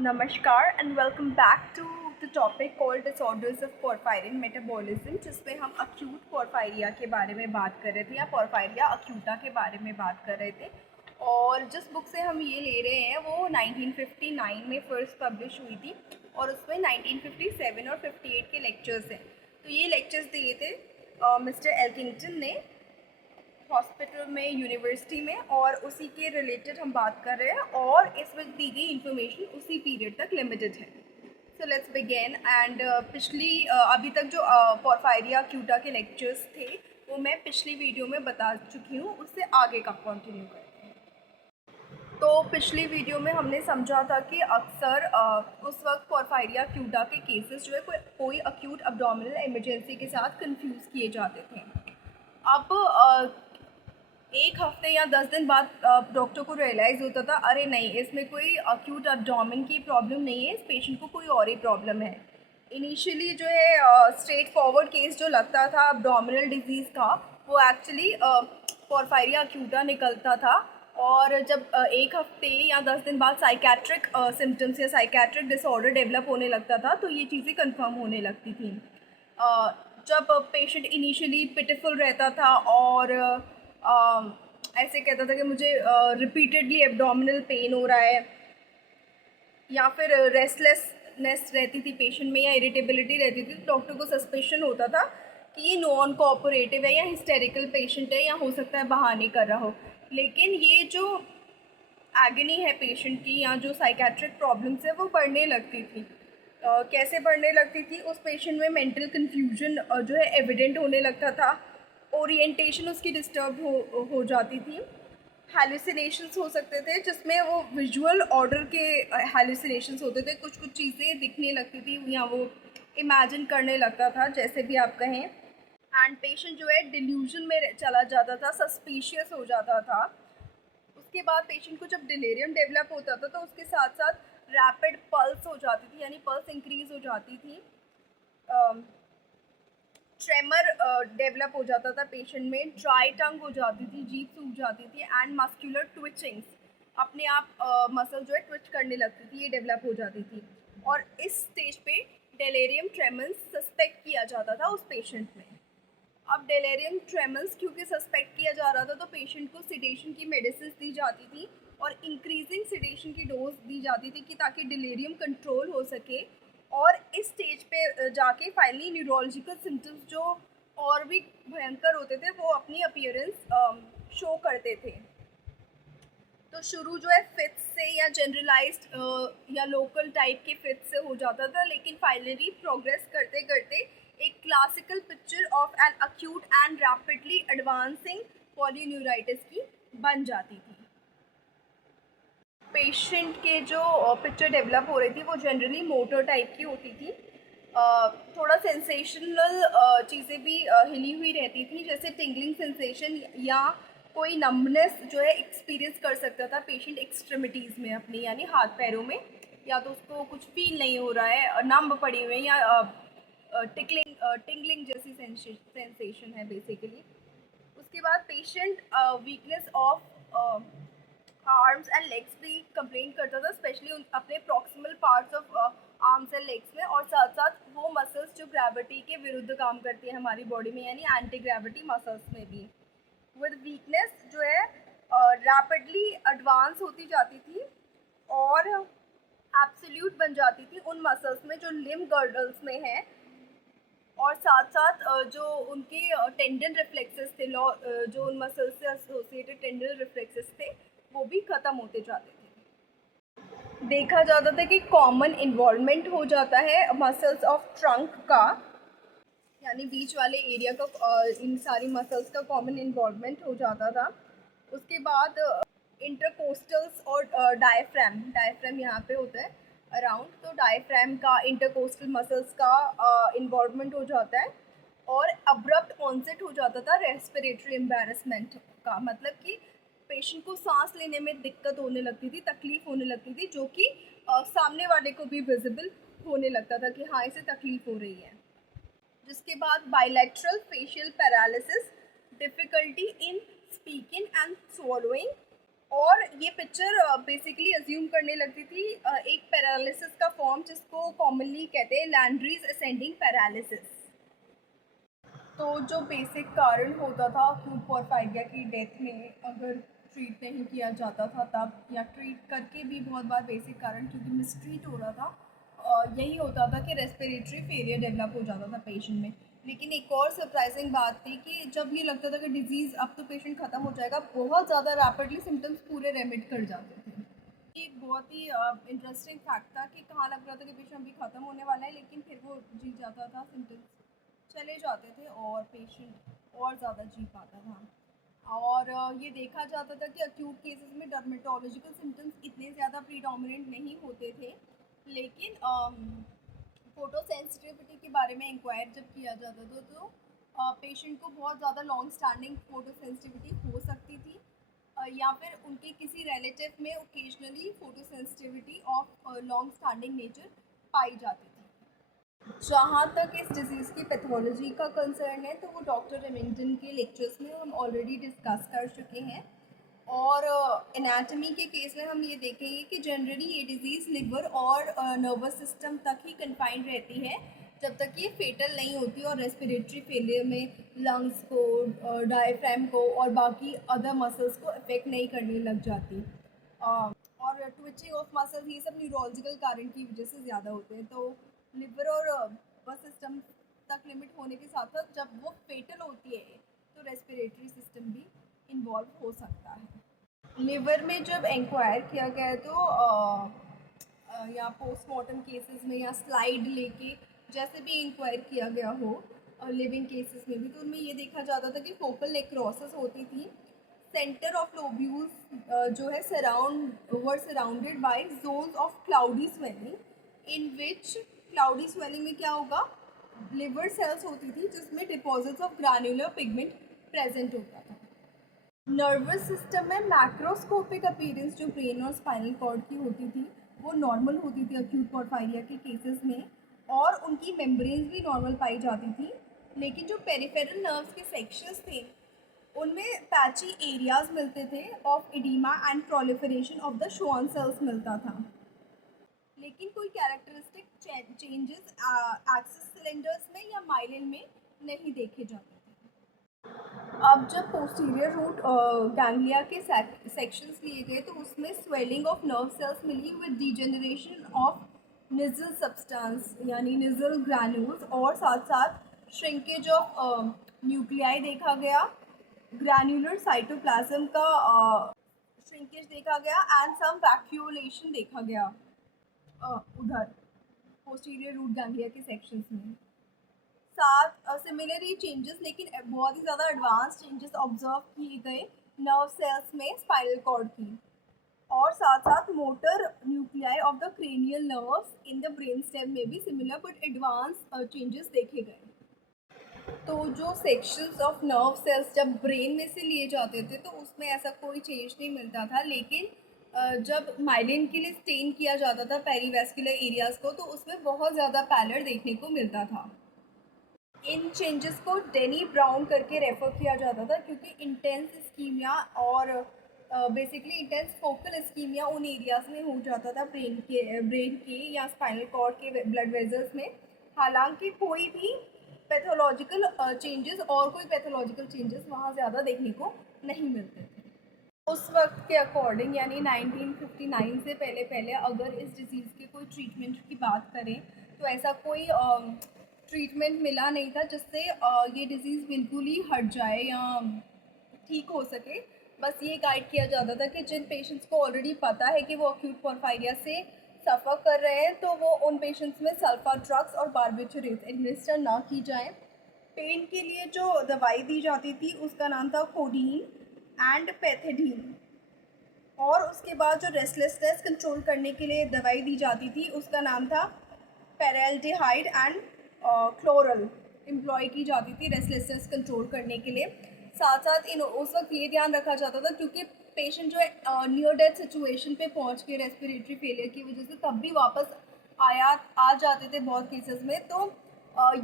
नमस्कार and welcome back to the topic called disorders of porphyrin metabolism, जिसमें हम acute पोर्फायरिया के बारे में बात कर रहे थे या पोर्फायरिया अक्यूटा के बारे में बात कर रहे थे। और जिस बुक से हम ये ले रहे हैं वो 1959 में फ़र्स्ट पब्लिश हुई थी और उसमें 1957 और 58 के लेक्चर्स हैं। तो ये लेक्चर्स दिए थे मिस्टर एल्किंगटन ने हॉस्पिटल में, यूनिवर्सिटी में, और उसी के रिलेटेड हम बात कर रहे हैं और इसमें दी गई इंफॉर्मेशन उसी पीरियड तक लिमिटेड है। So let's begin. एंड अभी तक जो पोर्फायरिया अक्यूटा के लेक्चर्स थे वो मैं पिछली वीडियो में बता चुकी हूँ, उससे आगे का कंटिन्यू करते हैं। तो पिछली वीडियो में हमने समझा था कि अक्सर उस वक्त पोर्फायरिया अक्यूटा के केसेस जो है कोई अक्यूट अब्डोमिनल इमरजेंसी के साथ कंफ्यूज किए जाते थे। अब एक हफ्ते या 10 दिन बाद डॉक्टर को रियलाइज़ होता था, अरे नहीं, इसमें कोई अक्यूट अब्डोमेन की प्रॉब्लम नहीं है, इस पेशेंट को कोई और ही प्रॉब्लम है। इनिशियली जो है स्ट्रेट फॉरवर्ड केस जो लगता था अब्डोमिनल डिजीज़ का, वो एक्चुअली पोर्फायरिया अक्यूटा निकलता था। और जब एक हफ्ते या 10 दिन बाद साइकेट्रिक सिम्टम्स या साइकेट्रिक डिसऑर्डर डेवलप होने लगता था तो ये चीज़ें कंफर्म होने लगती थी। जब पेशेंट इनिशियली पिटिफुल रहता था और ऐसे कहता था कि मुझे रिपीटेडली एब्डोमिनल पेन हो रहा है, या फिर रेस्टलेसनेस रहती थी पेशेंट में या इरिटेबिलिटी रहती थी, तो डॉक्टर को सस्पेशन होता था कि ये नॉन कोऑपरेटिव है या हिस्टेरिकल पेशेंट है या हो सकता है बहाने कर रहा हो। लेकिन ये जो एगनी है पेशेंट की या जो साइकेट्रिक प्रॉब्लम्स है वो बढ़ने लगती थी। कैसे बढ़ने लगती थी? उस पेशेंट में मेंटल कन्फ्यूजन जो है एविडेंट होने लगता था, ओरिएंटेशन उसकी डिस्टर्ब हो जाती थी, हैलुसिनेशंस हो सकते थे जिसमें वो विजुअल ऑर्डर के हैलुसिनेशंस होते थे, कुछ कुछ चीज़ें दिखने लगती थी या वो इमेजिन करने लगता था, जैसे भी आप कहें। एंड पेशेंट जो है डिल्यूजन में चला जाता था, सस्पिशियस हो जाता था। उसके बाद पेशेंट को जब डिलेरियम डेवलप होता था तो उसके साथ साथ रैपिड पल्स हो जाती थी, यानी पल्स इंक्रीज हो जाती थी, ट्रेमर डेवलप हो जाता था पेशेंट में, ड्राई टंग हो जाती थी, जीभ सूख जाती थी, एंड मस्कुलर ट्विचिंग्स, अपने आप मसल जो है ट्विच करने लगती थी, ये डेवलप हो जाती थी। और इस स्टेज पे डेलेरियम ट्रेमल्स सस्पेक्ट किया जाता था उस पेशेंट में। अब डेलेरियम ट्रेमल्स क्योंकि सस्पेक्ट किया जा रहा था तो पेशेंट को सिडेशन की मेडिसिन दी जाती थी और इंक्रीजिंग सिडेशन की डोज दी जाती थी कि ताकि डिलेरियम कंट्रोल हो सके। और इस स्टेज पे जाके फाइनली न्यूरोलॉजिकल सिम्टम्स जो और भी भयंकर होते थे वो अपनी अपीयरेंस शो करते थे। तो शुरू जो है फिट्स से या जनरलाइज्ड या लोकल टाइप के फिट्स से हो जाता था, लेकिन फाइनली प्रोग्रेस करते करते एक classical picture of an acute and rapidly advancing polyneuritis की बन जाती थी। पेशेंट के जो पिक्चर डेवलप हो रही थी वो जनरली मोटर टाइप की होती थी, थोड़ा सेंसेशनल चीज़ें भी हिली हुई रहती थी, जैसे टिंगलिंग सेंसेशन या कोई नम्बनेस जो है एक्सपीरियंस कर सकता था पेशेंट एक्सट्रीमिटीज़ में अपनी, यानी हाथ पैरों में, या तो उसको कुछ फील नहीं हो रहा है, नम्ब पड़ी हुई है, या टिंगलिंग जैसी सेंसेशन है बेसिकली। उसके बाद patient weakness of arms and legs भी कंप्लेन करता था, स्पेशली अपने proximal parts of arms and legs में, और साथ साथ वो मसल्स जो ग्रेविटी के विरुद्ध काम करती है हमारी बॉडी में, यानी एंटी ग्रेविटी मसल्स में भी। विद वीकनेस जो है रैपिडली एडवांस होती जाती थी और एब्सोल्यूट बन जाती थी उन मसल्स में जो लिम्ब गर्डल्स में है, और साथ साथ जो उनके टेंडन रिफ्लेक्सेस थे, जो उन मसल्स से एसोसिएटेड टेंडन रिफ्लेक्सेस थे वो भी ख़त्म होते जाते थे। देखा जाता था कि कॉमन इन्वॉल्वमेंट हो जाता है मसल्स ऑफ ट्रंक का, यानी बीच वाले एरिया का, इन सारी मसल्स का कॉमन इन्वॉल्वमेंट हो जाता था। उसके बाद इंटरकोस्टल्स और डायफ्राम यहाँ पे होता है अराउंड, तो डायफ्राम का, इंटरकोस्टल मसल्स का इन्वॉल्वमेंट हो जाता है, और अब्रप्ट ऑनसेट हो जाता था रेस्पिरेटरी एम्बैरसमेंट का, मतलब कि पेशेंट को सांस लेने में दिक्कत होने लगती थी, तकलीफ़ होने लगती थी, जो कि सामने वाले को भी विजिबल होने लगता था कि हाँ, इसे तकलीफ़ हो रही है। जिसके बाद bilateral facial paralysis, difficulty in speaking and swallowing, और ये पिक्चर बेसिकली अज्यूम करने लगती थी एक पैरालिसिस का फॉर्म जिसको कॉमनली कहते हैं लैंड्रीज असेंडिंग पैरालिसिस। तो जो बेसिक कारण होता था अक्यूट पोर्फायरिया की डेथ में, अगर ट्रीट नहीं किया जाता था तब, या ट्रीट करके भी बहुत बार बेसिक कारण क्योंकि मिसट्रीट हो रहा था, यही होता था कि रेस्पिरेटरी फेलियर डेवलप हो जाता था पेशेंट में। लेकिन एक और सरप्राइजिंग बात थी कि जब ये लगता था कि डिजीज़ अब तो पेशेंट ख़त्म हो जाएगा, बहुत ज़्यादा रैपिडली सिम्टम्स पूरे रेमिट कर जाते थे। एक बहुत ही इंटरेस्टिंग फैक्ट था कि कहाँ लग रहा था कि पेशेंट अभी ख़त्म होने वाला है, लेकिन फिर वो जी जाता था, सिम्टम्स चले जाते थे और पेशेंट और ज़्यादा जी पाता था। और ये देखा जाता था कि अक्यूट केसेस में डर्मेटोलॉजिकल सिम्टम्स इतने ज़्यादा प्रीडोमिनेंट नहीं होते थे, लेकिन फ़ोटो सेंसिटिविटी के बारे में इंक्वायर जब किया जाता था तो पेशेंट को बहुत ज़्यादा लॉन्ग स्टैंडिंग फ़ोटो सेंसिटिविटी हो सकती थी, या फिर उनके किसी रिलेटिव में occasionally photo sensitivity of long standing nature पाई जाती थी। जहाँ तक इस डिज़ीज़ की पैथोलॉजी का कंसर्न है तो वो डॉक्टर रेमिंगटन के लेक्चर्स में हम ऑलरेडी डिस्कस कर चुके हैं। और एनाटमी के केस में हम ये देखेंगे कि जनरली ये डिज़ीज़ लिवर और नर्वस सिस्टम तक ही कन्फाइंड रहती है, जब तक ये फेटल नहीं होती और रेस्पिरेटरी फेलियर में लंग्स को, डायफ्राम को और बाकी अदर मसल्स को अफेक्ट नहीं करने लग जाती। और ट्विचिंग ऑफ मसल्स ये सब न्यूरोलॉजिकल कारण की वजह से ज़्यादा होते हैं। तो लिवर और बस सिस्टम तक लिमिट होने के साथ साथ जब वो फेटल होती है तो रेस्पिरेटरी सिस्टम भी इन्वॉल्व हो सकता है। लिवर में जब इंक्वायर किया गया है तो या पोस्टमार्टम केसेस में या स्लाइड लेके जैसे भी इंक्वायर किया गया हो लिविंग केसेस में भी, तो उनमें ये देखा जाता था कि फोकल नेक्रोसिस होती थी। सेंटर ऑफ लोब्यूल्स जो है surrounded by zones of cloudy swelling, in which cloudy swelling में क्या होगा, लिवर सेल्स होती थी जिसमें deposits of granular pigment present होता था। नर्वस सिस्टम में मैक्रोस्कोपिक अपीयरेंस जो ब्रेन और स्पाइनल कॉर्ड की होती थी वो नॉर्मल होती थी अक्यूट पोर्फायरिया के केसेस में, और उनकी मेम्ब्रेन्स भी नॉर्मल पाई जाती थी। लेकिन जो पेरिफेरल नर्व्स के सेक्शंस थे उनमें पैची एरियाज मिलते थे of oedema and proliferation of the Schwann cells मिलता था। लेकिन कोई कैरेक्टरिस्टिक चेंजेस एक्सिस सिलेंडर्स में या माइलिन में नहीं देखे जाते थे। अब जब पोस्टीरियर रूट गैंग्लिया के सेक्शंस लिए गए तो उसमें स्वेलिंग ऑफ नर्व सेल्स मिली with degeneration of Nissl substance यानी निजल ग्रैन्यूल्स, और साथ साथ श्रिंकेज ऑफ न्यूक्लियाई देखा गया, ग्रैन्युलर साइटोप्लाज्म का श्रिंकेज देखा गया एंड सम वैक्यूलेशन देखा गया उधर पोस्टीरियर रूट गैंग्लिया के सेक्शंस में। साथ सिमिलरली चेंजेस, लेकिन बहुत ही ज़्यादा एडवांस चेंजेस ऑब्जर्व किए गए नर्व सेल्स में स्पाइनल कॉर्ड की, और साथ साथ motor nuclei of the cranial nerves in the brain stem में भी सिमिलर बट एडवांस चेंजेस देखे गए। तो जो सेक्शंस ऑफ नर्व सेल्स जब ब्रेन में से लिए जाते थे तो उसमें ऐसा कोई चेंज नहीं मिलता था, लेकिन जब माइलिन के लिए स्टेन किया जाता था पेरीवेस्कुलर एरियाज को तो उसमें बहुत ज़्यादा पैलर देखने को मिलता था। इन चेंजेस को डेनी ब्राउन करके रेफर किया जाता था क्योंकि इंटेंस इस्कीमिया और बेसिकली इंटेंस फोकल इस्कीमिया उन एरियाज में हो जाता था ब्रेन के या स्पाइनल कॉर्ड के ब्लड वेजल्स में। हालांकि कोई भी पैथोलॉजिकल चेंजेस और कोई पैथोलॉजिकल चेंजेस वहाँ ज़्यादा देखने को नहीं मिलते थे। उस वक्त के अकॉर्डिंग यानी 1959 से पहले पहले अगर इस डिज़ीज़ के कोई ट्रीटमेंट की बात करें तो ऐसा कोई ट्रीटमेंट मिला नहीं था जिससे ये डिज़ीज़ बिल्कुल ही हट जाए या ठीक हो सके। बस ये गाइड किया जाता था कि जिन पेशेंट्स को ऑलरेडी पता है कि वो अक्यूट पोर्फायरिया से सफ़र कर रहे हैं तो वो उन पेशेंट्स में सल्फा ड्रग्स और बारबिटूरेट एडमिनिस्टर ना की जाए। पेन के लिए जो दवाई दी जाती थी उसका नाम था कोडीन एंड पैथेडीन, और उसके बाद जो रेस्टलेसनेस कंट्रोल करने के लिए दवाई दी जाती थी उसका नाम था पैराल्डिहाइड एंड क्लोरल एम्प्लॉय की जाती थी रेस्टलेसनेस कंट्रोल करने के लिए। साथ साथ इन उस वक्त ये ध्यान रखा जाता था क्योंकि पेशेंट जो है नियर डेथ सिचुएशन पे पहुंच के रेस्पिरेटरी फेलियर की वजह से तब भी वापस आ जाते थे बहुत केसेस में, तो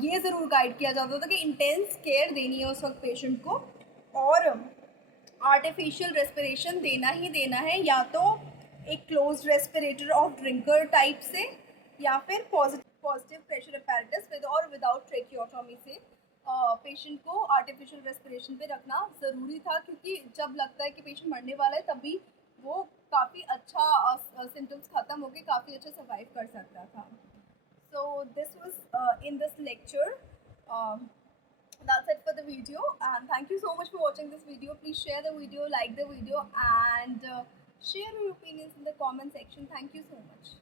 ये ज़रूर गाइड किया जाता था कि इंटेंस केयर देनी है उस वक्त पेशेंट को। और आर्टिफिशियल रेस्पिरेशन देना ही देना है, या तो एक close respirator of drinker type से, या फिर पॉजिटिव प्रेशर अपैरेटस विद और विदाउट ट्रेकियोटॉमी से पेशेंट को आर्टिफिशियल रेस्पिरेशन पे रखना ज़रूरी था, क्योंकि जब लगता है कि पेशेंट मरने वाला है तभी वो काफ़ी अच्छा सिम्टम्स ख़त्म होकर काफ़ी अच्छा सर्वाइव कर सकता था. So this was in this lecture. That's it for the video, and thank you so much for watching this video. Please share the video, like the video, and share your opinions in the comment section. Thank you so much.